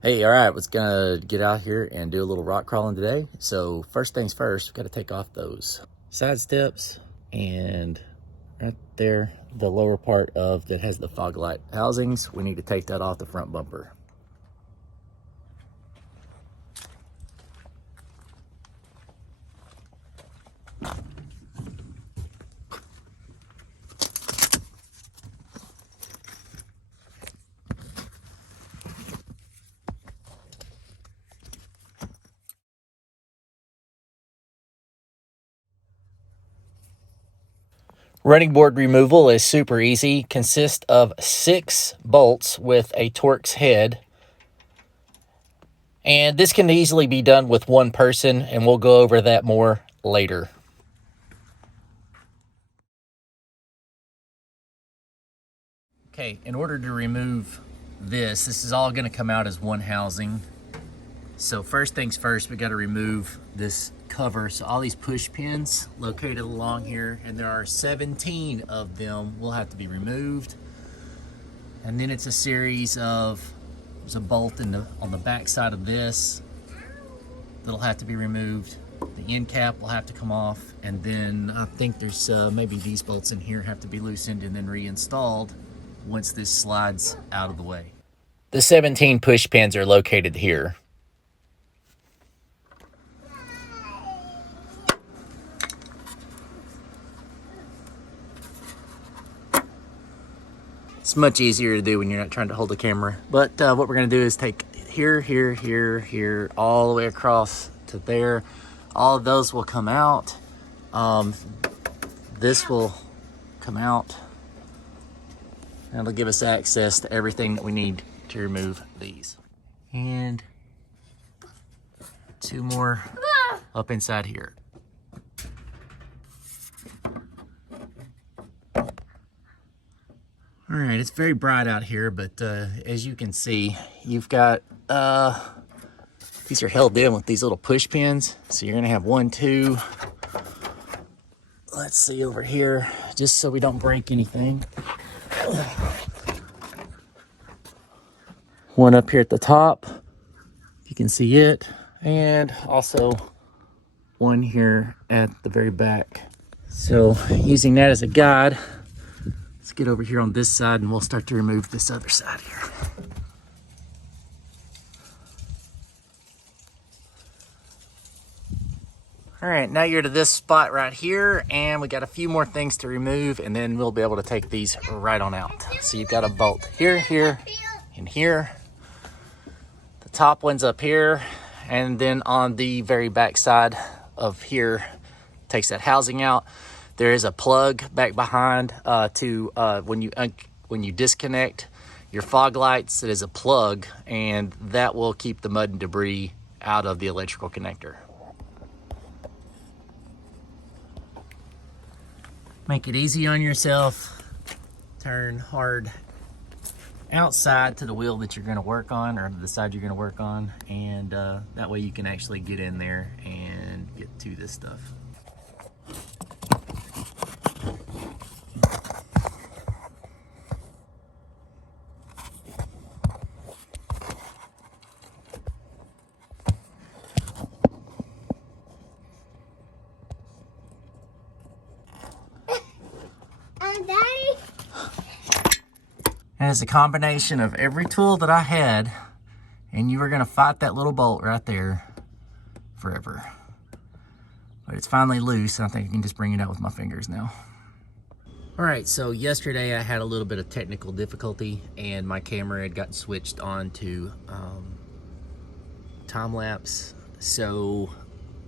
Hey, all right, let's gonna get out here and do a little rock crawling today. So first things first, we've got to take off those side steps, and right there, the lower part of that has the fog light housings, we need to take that off the front bumper. Running board removal is super easy. Consists of 6 bolts with a Torx head. And this can easily be done with one person, and we'll go over that more later. Okay, in order to remove this is all going to come out as one housing. So first things first, we got to remove this cover. So all these push pins located along here, and there are 17 of them, will have to be removed. And then it's a series of, there's a bolt on the back side of this that'll have to be removed. The end cap will have to come off, and then I think there's maybe these bolts in here have to be loosened and then reinstalled once this slides out of the way. The 17 push pins are located here. It's much easier to do when you're not trying to hold the camera. But what we're gonna do is take here, here, here, here, all the way across to there. All of those will come out. This will come out. That'll give us access to everything that we need to remove these. And 2 more up inside here. All right, it's very bright out here, but as you can see, you've got, these are held in with these little push pins. So you're gonna have 1, 2, let's see over here, just so we don't break anything. 1 up here at the top, you can see it, and also 1 here at the very back. So using that as a guide, let's get over here on this side and we'll start to remove this other side here. All right, now you're to this spot right here, and we got a few more things to remove, and then we'll be able to take these right on out. So you've got a bolt here, here, and here. The top one's up here, and then on the very back side of here, takes that housing out. There is a plug back behind when you disconnect your fog lights. It is a plug, and that will keep the mud and debris out of the electrical connector. Make it easy on yourself. Turn hard outside to the wheel that you're going to work on, or the side you're going to work on, and that way you can actually get in there and get to this stuff. And it's a combination of every tool that I had, and you were gonna fight that little bolt right there forever. But it's finally loose, and I think I can just bring it out with my fingers now. All right, so yesterday I had a little bit of technical difficulty, and my camera had gotten switched on to time lapse. So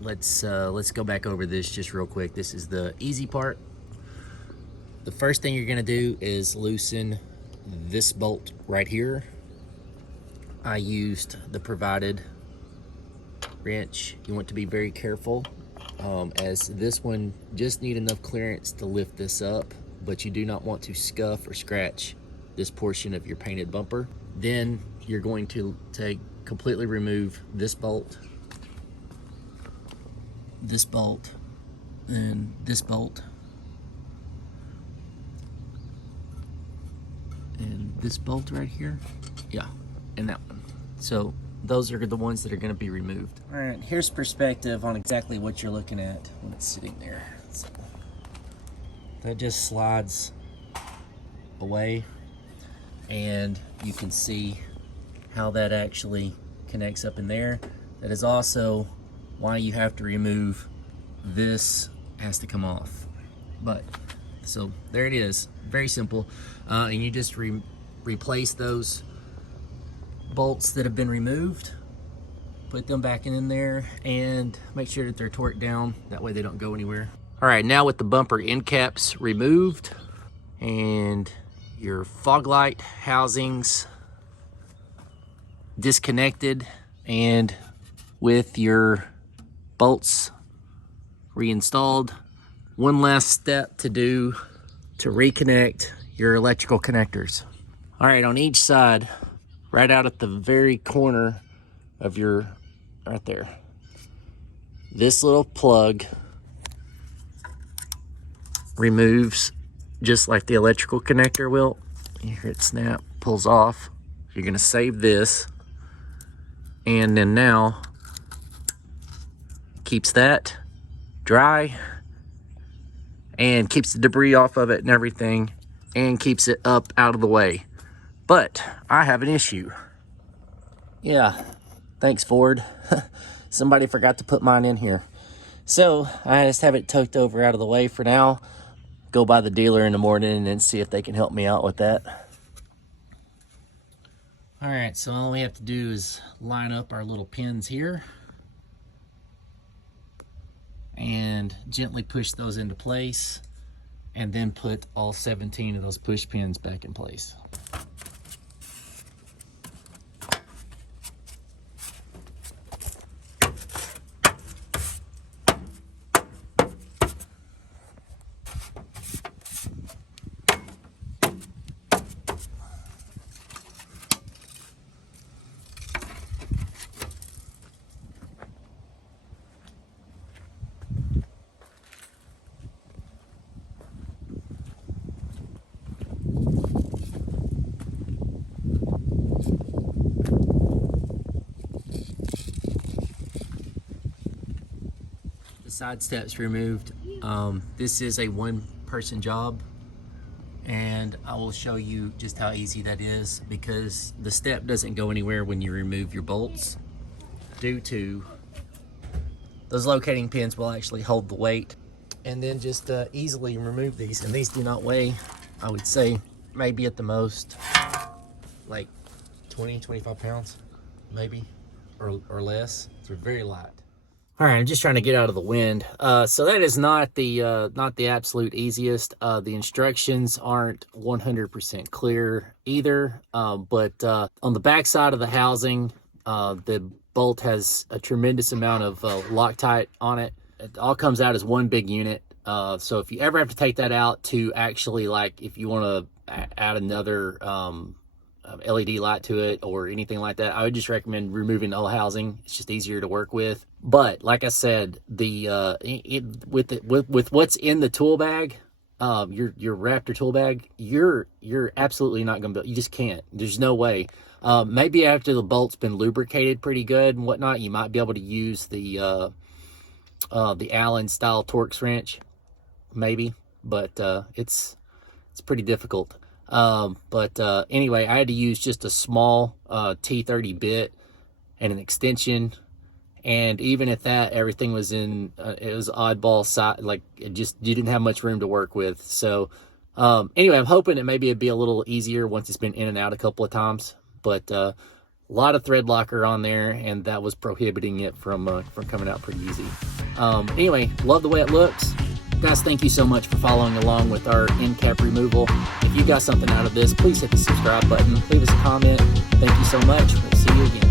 let's go back over this just real quick. This is the easy part. The first thing you're gonna do is loosen this bolt right here. I used the provided wrench. You want to be very careful, as this one just need enough clearance to lift this up, but you do not want to scuff or scratch this portion of your painted bumper. Then you're going to completely remove this bolt, and this bolt, and this bolt right here. Yeah, and that one. So those are the ones that are going to be removed. All right, here's perspective on exactly what you're looking at when it's sitting there. So that just slides away, and you can see how that actually connects up in there. That is also why you have to remove this. Has to come off. But so there it is, very simple. And you just replace those bolts that have been removed, put them back in there, and make sure that they're torqued down, that way they don't go anywhere. All right, now with the bumper end caps removed and your fog light housings disconnected, and with your bolts reinstalled, one last step to do to reconnect your electrical connectors. All right, on each side, right out at the very corner of your, right there, this little plug removes just like the electrical connector will. You hear it snap, pulls off. You're gonna save this, and then now keeps that dry and keeps the debris off of it and everything, and keeps it up out of the way. But I have an issue. Yeah, thanks Ford. Somebody forgot to put mine in here. So I just have it tucked over out of the way for now. Go by the dealer in the morning and see if they can help me out with that. All right, so all we have to do is line up our little pins here and gently push those into place, and then put all 17 of those push pins back in place. Side steps removed. This is a one-person job, and I will show you just how easy that is, because the step doesn't go anywhere when you remove your bolts, due to those locating pins will actually hold the weight. And then just easily remove these, and these do not weigh, I would say maybe at the most like 20-25 pounds maybe, or less. They're very light. All right, I'm just trying to get out of the wind. So that is not the absolute easiest. The instructions aren't 100% clear either. But on the back side of the housing, the bolt has a tremendous amount of Loctite on it. It all comes out as one big unit. So if you ever have to take that out to actually, like, if you want to add another LED light to it or anything like that, I would just recommend removing the whole housing. It's just easier to work with. But like I said, with what's in the tool bag, your Raptor tool bag, you're absolutely not gonna be, you just can't. There's no way. Maybe after the bolt's been lubricated pretty good and whatnot, you might be able to use the Allen style Torx wrench, maybe. But it's pretty difficult. Anyway, I had to use just a small T30 bit and an extension, and even at that, everything was in it was oddball size, like you didn't have much room to work with. So anyway, I'm hoping it maybe it'd be a little easier once it's been in and out a couple of times, but a lot of thread locker on there, and that was prohibiting it from coming out pretty easy. Anyway, love the way it looks. Guys, thank you so much for following along with our end cap removal. If you got something out of this, please hit the subscribe button, leave us a comment. Thank you so much. We'll see you again.